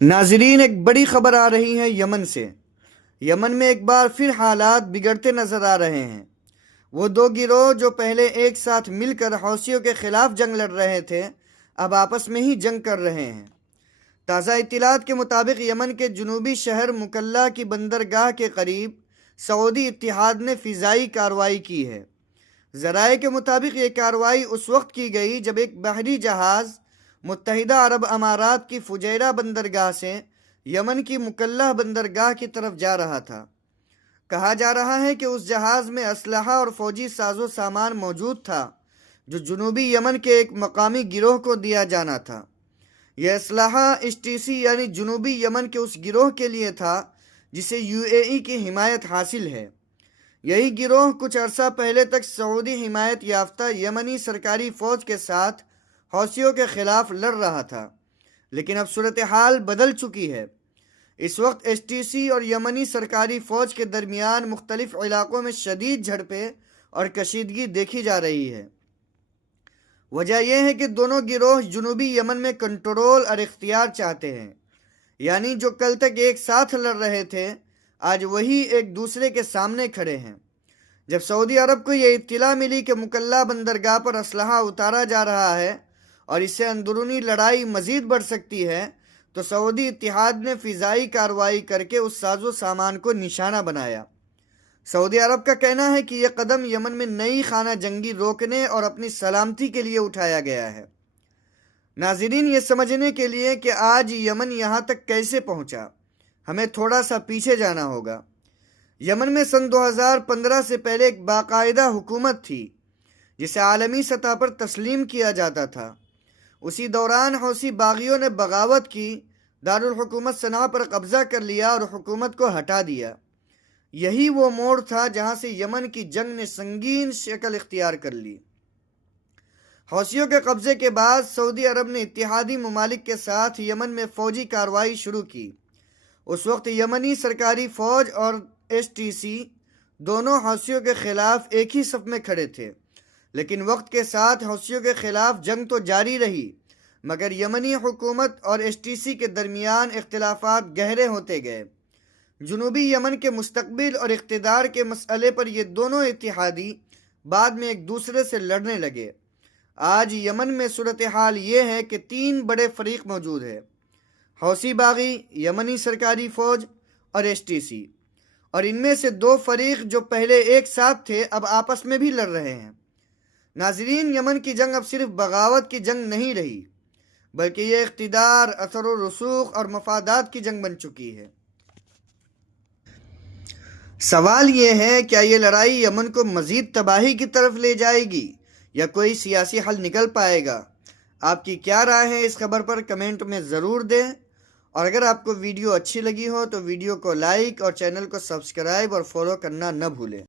ناظرین، ایک بڑی خبر آ رہی ہے یمن سے۔ یمن میں ایک بار پھر حالات بگڑتے نظر آ رہے ہیں۔ وہ دو گروہ جو پہلے ایک ساتھ مل کر حوثیوں کے خلاف جنگ لڑ رہے تھے، اب آپس میں ہی جنگ کر رہے ہیں۔ تازہ اطلاعات کے مطابق یمن کے جنوبی شہر مکلا کی بندرگاہ کے قریب سعودی اتحاد نے فضائی کارروائی کی ہے۔ ذرائع کے مطابق یہ کارروائی اس وقت کی گئی جب ایک بحری جہاز متحدہ عرب امارات کی فجیرہ بندرگاہ سے یمن کی مکلا بندرگاہ کی طرف جا رہا تھا۔ کہا جا رہا ہے کہ اس جہاز میں اسلحہ اور فوجی ساز و سامان موجود تھا جو جنوبی یمن کے ایک مقامی گروہ کو دیا جانا تھا۔ یہ اسلحہ HTC یعنی جنوبی یمن کے اس گروہ کے لیے تھا جسے UAE کی حمایت حاصل ہے۔ یہی گروہ کچھ عرصہ پہلے تک سعودی حمایت یافتہ یمنی سرکاری فوج کے ساتھ حوثیوں کے خلاف لڑ رہا تھا، لیکن اب صورتحال بدل چکی ہے۔ اس وقت HTC اور یمنی سرکاری فوج کے درمیان مختلف علاقوں میں شدید جھڑپیں اور کشیدگی دیکھی جا رہی ہے۔ وجہ یہ ہے کہ دونوں گروہ جنوبی یمن میں کنٹرول اور اختیار چاہتے ہیں، یعنی جو کل تک ایک ساتھ لڑ رہے تھے آج وہی ایک دوسرے کے سامنے کھڑے ہیں۔ جب سعودی عرب کو یہ اطلاع ملی کہ مکلا بندرگاہ پر اسلحہ اتارا جا رہا ہے اور اس سے اندرونی لڑائی مزید بڑھ سکتی ہے، تو سعودی اتحاد نے فضائی کارروائی کر کے اس ساز و سامان کو نشانہ بنایا۔ سعودی عرب کا کہنا ہے کہ یہ قدم یمن میں نئی خانہ جنگی روکنے اور اپنی سلامتی کے لیے اٹھایا گیا ہے۔ ناظرین، یہ سمجھنے کے لیے کہ آج یمن یہاں تک کیسے پہنچا، ہمیں تھوڑا سا پیچھے جانا ہوگا۔ یمن میں سن 2015 سے پہلے ایک باقاعدہ حکومت تھی جسے عالمی سطح پر تسلیم کیا جاتا تھا۔ اسی دوران حوثی باغیوں نے بغاوت کی، دارالحکومت صنعاء پر قبضہ کر لیا اور حکومت کو ہٹا دیا۔ یہی وہ موڑ تھا جہاں سے یمن کی جنگ نے سنگین شکل اختیار کر لی۔ حوثیوں کے قبضے کے بعد سعودی عرب نے اتحادی ممالک کے ساتھ یمن میں فوجی کارروائی شروع کی۔ اس وقت یمنی سرکاری فوج اور HTC دونوں حوثیوں کے خلاف ایک ہی صف میں کھڑے تھے، لیکن وقت کے ساتھ حوثیوں کے خلاف جنگ تو جاری رہی، مگر یمنی حکومت اور HTC کے درمیان اختلافات گہرے ہوتے گئے۔ جنوبی یمن کے مستقبل اور اقتدار کے مسئلے پر یہ دونوں اتحادی بعد میں ایک دوسرے سے لڑنے لگے۔ آج یمن میں صورتحال یہ ہے کہ 3 بڑے فریق موجود ہیں: حوثی باغی، یمنی سرکاری فوج اور HTC، اور ان میں سے 2 فریق جو پہلے ایک ساتھ تھے اب آپس میں بھی لڑ رہے ہیں۔ ناظرین، یمن کی جنگ اب صرف بغاوت کی جنگ نہیں رہی، بلکہ یہ اقتدار، اثر و رسوخ اور مفادات کی جنگ بن چکی ہے۔ سوال یہ ہے، کیا یہ لڑائی یمن کو مزید تباہی کی طرف لے جائے گی یا کوئی سیاسی حل نکل پائے گا؟ آپ کی کیا رائے ہے اس خبر پر کمنٹ میں ضرور دیں، اور اگر آپ کو ویڈیو اچھی لگی ہو تو ویڈیو کو لائک اور چینل کو سبسکرائب اور فالو کرنا نہ بھولیں۔